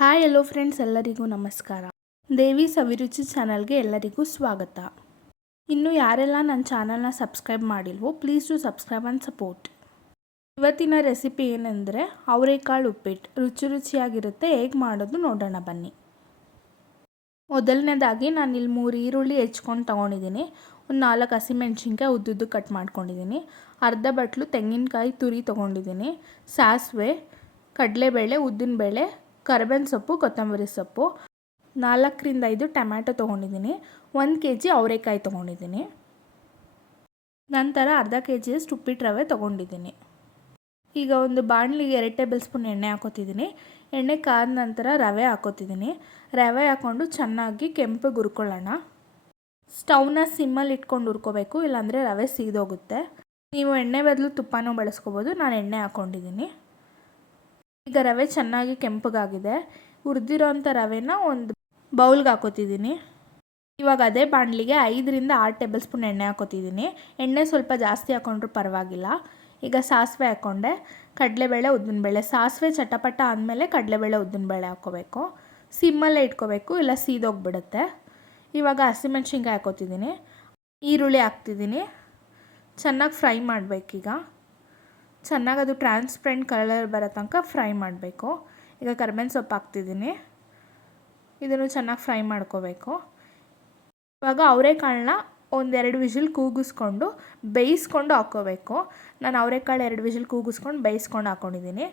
Hi ಎಲ್ಲೋ friends ಎಲ್ಲರಿಗೂ ನಮಸ್ಕಾರ. ದೇವಿ ಸವಿರುಚಿ ಚಾನಲ್ಗೆ ಎಲ್ಲರಿಗೂ ಸ್ವಾಗತ. ಇನ್ನು ಯಾರೆಲ್ಲ ನನ್ನ ಚಾನಲ್ನ subscribe ಮಾಡಿಲ್ವೋ please to subscribe and support ಇವತ್ತಿನ ರೆಸಿಪಿ ಏನಂದರೆ, ಅವರೆಕಾಳು ಉಪ್ಪಿಟ್ಟು. ರುಚಿ ರುಚಿಯಾಗಿರುತ್ತೆ, ಹೇಗೆ ಮಾಡೋದು ನೋಡೋಣ ಬನ್ನಿ. ಮೊದಲನೇದಾಗಿ ನಾನು ಇಲ್ಲಿ ಮೂರು ಈರುಳ್ಳಿ ಹೆಚ್ಕೊಂಡು ತೊಗೊಂಡಿದ್ದೀನಿ. ಒಂದು ನಾಲ್ಕು ಹಸಿಮೆಣ್ಸಿನ್ಕಾಯಿ ಉದ್ದುದ್ದು ಕಟ್ ಮಾಡ್ಕೊಂಡಿದ್ದೀನಿ. ಅರ್ಧ ಬಟ್ಲು ತೆಂಗಿನಕಾಯಿ ತುರಿ ತೊಗೊಂಡಿದ್ದೀನಿ. ಸಾಸಿವೆ, ಕಡಲೆಬೇಳೆ, ಉದ್ದಿನಬೇಳೆ ಕರಿಬೇವಿನ ಸೊಪ್ಪು, ಕೊತ್ತಂಬರಿ ಸೊಪ್ಪು, ನಾಲ್ಕರಿಂದ ಐದು ಟೊಮ್ಯಾಟೊ ತೊಗೊಂಡಿದ್ದೀನಿ. ಒಂದು ಕೆ ಜಿ ಅವರೆಕಾಯಿ ತೊಗೊಂಡಿದ್ದೀನಿ. ನಂತರ ಅರ್ಧ ಕೆ ಜಿಯಷ್ಟು ಉಪ್ಪಿಟ್ಟು ರವೆ ತೊಗೊಂಡಿದ್ದೀನಿ. ಈಗ ಒಂದು ಬಾಣಲಿಗೆ ಎರಡು ಟೇಬಲ್ ಸ್ಪೂನ್ ಎಣ್ಣೆ ಹಾಕೋತಿದ್ದೀನಿ. ಎಣ್ಣೆ ಕಾದ ನಂತರ ರವೆ ಹಾಕೋತಿದ್ದೀನಿ. ರವೆ ಹಾಕ್ಕೊಂಡು ಚೆನ್ನಾಗಿ ಕೆಂಪು ಹುರ್ಕೊಳ್ಳೋಣ ಸ್ಟವ್ನ ಸಿಮ್ಮಲ್ಲಿ ಇಟ್ಕೊಂಡು ಹುರ್ಕೋಬೇಕು, ಇಲ್ಲಾಂದರೆ ರವೆ ಸೀದೋಗುತ್ತೆ. ನೀವು ಎಣ್ಣೆ ಬದಲು ತುಪ್ಪನೂ ಬಳಸ್ಕೋಬೋದು. ನಾನು ಎಣ್ಣೆ ಹಾಕ್ಕೊಂಡಿದ್ದೀನಿ ಈಗ ರವೆ ಚೆನ್ನಾಗಿ ಕೆಂಪಗಾಗಿದೆ. ಹುರಿದಿರೋ ಅಂಥ ರವೆನ ಒಂದು ಬೌಲ್ಗೆ ಹಾಕೋತಿದ್ದೀನಿ. ಇವಾಗ ಅದೇ ಬಾಣಲಿಗೆ ಐದರಿಂದ ಆರು ಟೇಬಲ್ ಸ್ಪೂನ್ ಎಣ್ಣೆ ಹಾಕೋತಿದ್ದೀನಿ. ಎಣ್ಣೆ ಸ್ವಲ್ಪ ಜಾಸ್ತಿ ಹಾಕೊಂಡ್ರೂ ಪರವಾಗಿಲ್ಲ. ಈಗ ಸಾಸಿವೆ ಹಾಕ್ಕೊಂಡೆ ಕಡಲೆಬೇಳೆ, ಉದ್ದಿನಬೇಳೆ. ಸಾಸಿವೆ ಚಟಪಟ ಆದಮೇಲೆ ಕಡಲೆಬೇಳೆ, ಉದ್ದಿನಬೇಳೆ ಹಾಕ್ಕೋಬೇಕು ಸಿಮ್ಮಲ್ಲೇ ಇಟ್ಕೋಬೇಕು, ಇಲ್ಲ ಸೀದೋಗ್ಬಿಡುತ್ತೆ. ಇವಾಗ ಹಸಿಮೆಣ್ಸಿನ್ಕಾಯಿ ಹಾಕೋತಿದ್ದೀನಿ. ಈರುಳ್ಳಿ ಹಾಕ್ತಿದ್ದೀನಿ. ಚೆನ್ನಾಗಿ ಫ್ರೈ ಮಾಡಬೇಕೀಗ. ಚೆನ್ನಾಗಿ ಅದು ಟ್ರಾನ್ಸ್ಪರೆಂಟ್ ಕಲರ್ ಬರೋ ತನಕ ಫ್ರೈ ಮಾಡಬೇಕು. ಈಗ ಕರ್ಬೇವಿನ ಸೊಪ್ಪು ಹಾಕ್ತಿದ್ದೀನಿ. ಇದನ್ನು ಚೆನ್ನಾಗಿ ಫ್ರೈ ಮಾಡ್ಕೋಬೇಕು. ಇವಾಗ ಅವರೆಕಾಳನ್ನ ಒಂದೆರಡು ವಿಷಿಲ್ ಕೂಗಿಸ್ಕೊಂಡು ಬೇಯಿಸ್ಕೊಂಡು ಹಾಕ್ಕೋಬೇಕು ನಾನು ಅವರೆಕಾಳು ಎರಡು ವಿಷಿಲ್ ಕೂಗಿಸ್ಕೊಂಡು ಬೇಯಿಸ್ಕೊಂಡು ಹಾಕ್ಕೊಂಡಿದ್ದೀನಿ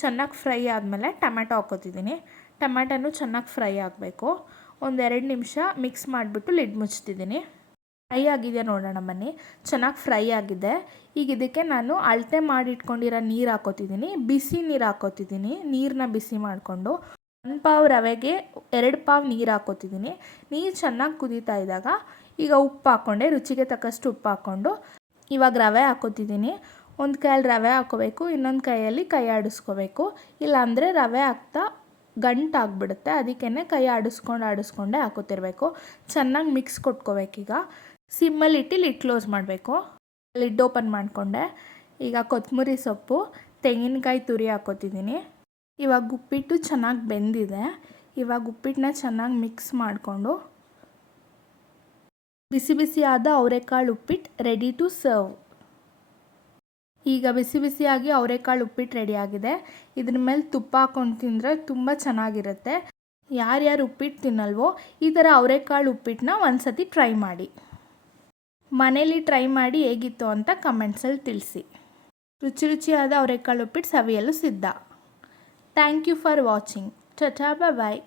ಚೆನ್ನಾಗಿ ಫ್ರೈ ಆದಮೇಲೆ ಟೊಮೆಟೊ ಹಾಕ್ಕೋತಿದ್ದೀನಿ ಟೊಮ್ಯಾಟೊನು ಚೆನ್ನಾಗಿ ಫ್ರೈ ಆಗಬೇಕು. ಒಂದೆರಡು ನಿಮಿಷ ಮಿಕ್ಸ್ ಮಾಡಿಬಿಟ್ಟು ಲಿಡ್ ಮುಚ್ತಿದ್ದೀನಿ. ಫ್ರೈ ಆಗಿದೆ ನೋಡೋಣ ಬನ್ನಿ ಚೆನ್ನಾಗಿ ಫ್ರೈ ಆಗಿದೆ. ಈಗ ಇದಕ್ಕೆ ನಾನು ಅಳತೆ ಮಾಡಿಟ್ಕೊಂಡಿರೋ ನೀರು ಹಾಕೋತಿದ್ದೀನಿ. ಬಿಸಿ ನೀರು ಹಾಕೋತಿದ್ದೀನಿ. ನೀರನ್ನ ಬಿಸಿ ಮಾಡಿಕೊಂಡು ಒಂದು ಪಾವ್ ರವೆಗೆ ಎರಡು ಪಾವ್ ನೀರು ಹಾಕೋತಿದ್ದೀನಿ. ನೀರು ಚೆನ್ನಾಗಿ ಕುದೀತಾ ಇದ್ದಾಗ ಈಗ ಉಪ್ಪು ಹಾಕ್ಕೊಂಡೆ ರುಚಿಗೆ ತಕ್ಕಷ್ಟು ಉಪ್ಪು ಹಾಕ್ಕೊಂಡು ಇವಾಗ ರವೆ ಹಾಕೋತಿದ್ದೀನಿ. ಒಂದು ಕೈಯಲ್ಲಿ ರವೆ ಹಾಕೋಬೇಕು, ಇನ್ನೊಂದು ಕೈಯಲ್ಲಿ ಕೈ ಆಡಿಸ್ಕೋಬೇಕು. ಇಲ್ಲಾಂದರೆ ರವೆ ಹಾಕ್ತಾ ಗಂಟಾಗ್ಬಿಡುತ್ತೆ ಅದಕ್ಕೇ ಕೈ ಆಡಿಸ್ಕೊಂಡು, ಆಡಿಸ್ಕೊಂಡೆ ಹಾಕೋತಿರ್ಬೇಕು. ಚೆನ್ನಾಗಿ ಮಿಕ್ಸ್ ಕೊಟ್ಕೋಬೇಕೀಗ. ಸಿಮ್ಮಲ್ಲಿ ಇಟ್ಟು ಲಿಡ್ ಕ್ಲೋಸ್ ಮಾಡಬೇಕು. ಲಿಡ್ ಓಪನ್ ಮಾಡಿಕೊಂಡೆ. ಈಗ ಕೊತ್ತಂಬರಿ ಸೊಪ್ಪು, ತೆಂಗಿನಕಾಯಿ ತುರಿ ಹಾಕೋತಿದ್ದೀನಿ. ಇವಾಗ ಉಪ್ಪಿಟ್ಟು ಚೆನ್ನಾಗಿ ಬೆಂದಿದೆ. ಇವಾಗ ಉಪ್ಪಿಟ್ಟನ್ನ ಚೆನ್ನಾಗಿ ಮಿಕ್ಸ್ ಮಾಡಿಕೊಂಡು ಬಿಸಿ ಬಿಸಿಯಾದ ಅವರೆಕಾಳು ಉಪ್ಪಿಟ್ಟು ರೆಡಿ ಟು ಸರ್ವ್ ಈಗ ಬಿಸಿ ಬಿಸಿಯಾಗಿ ಅವರೆಕಾಳು ಉಪ್ಪಿಟ್ಟು ರೆಡಿಯಾಗಿದೆ ಇದ್ರ ಮೇಲೆ ತುಪ್ಪ ಹಾಕೊಂಡು ತಿಂದರೆ ತುಂಬ ಚೆನ್ನಾಗಿರುತ್ತೆ. ಯಾರ್ಯಾರು ಉಪ್ಪಿಟ್ಟು ತಿನ್ನಲ್ವೋ ಈ ಥರ ಅವರೆಕಾಳು ಉಪ್ಪಿಟ್ಟನ್ನ ಒಂದು ಸತಿ ಟ್ರೈ ಮಾಡಿ. ಮನೇಲಿ ಟ್ರೈ ಮಾಡಿ ಹೇಗಿತ್ತು ಅಂತ ಕಮೆಂಟ್ಸಲ್ಲಿ ತಿಳಿಸಿ. ರುಚಿ ರುಚಿಯಾದ ಅವರೆಕಾಳು ಉಪ್ಪಿಟ್ಟು ಸವಿಯಲು ಸಿದ್ಧ. Thank you for watching ta ta bye